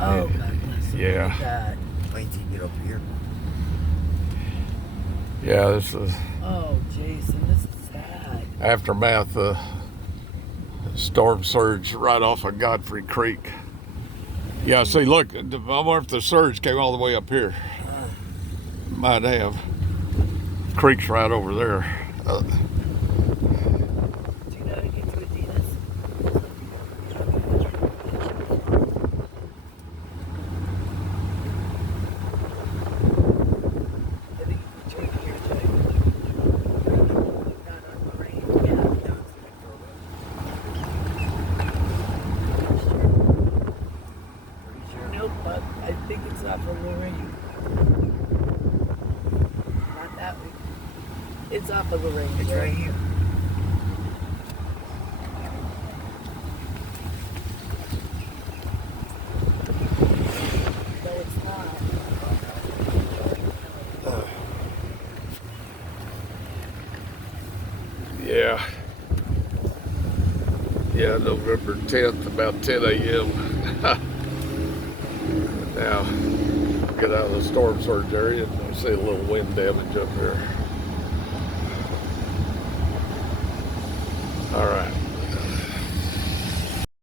Oh, goodness. Yeah. Look at that. Wait till you get up here. Yeah, this is Oh, Jason, this is sad. aftermath of storm surge right off of Godfrey Creek. Yeah, see, look, I wonder if the surge came all the way up here. Might have. Creek's right over there. Do you know how to get to Adidas? I think it's right here, Jay. Not on the range. Yeah. Nope, I think it's off of Lorraine. Not that way. It's off of Lorraine. It's right here. No, it's not. Yeah. Yeah, November 10th, about 10 a.m. Now, get out of the storm surge area and I see a little wind damage up there.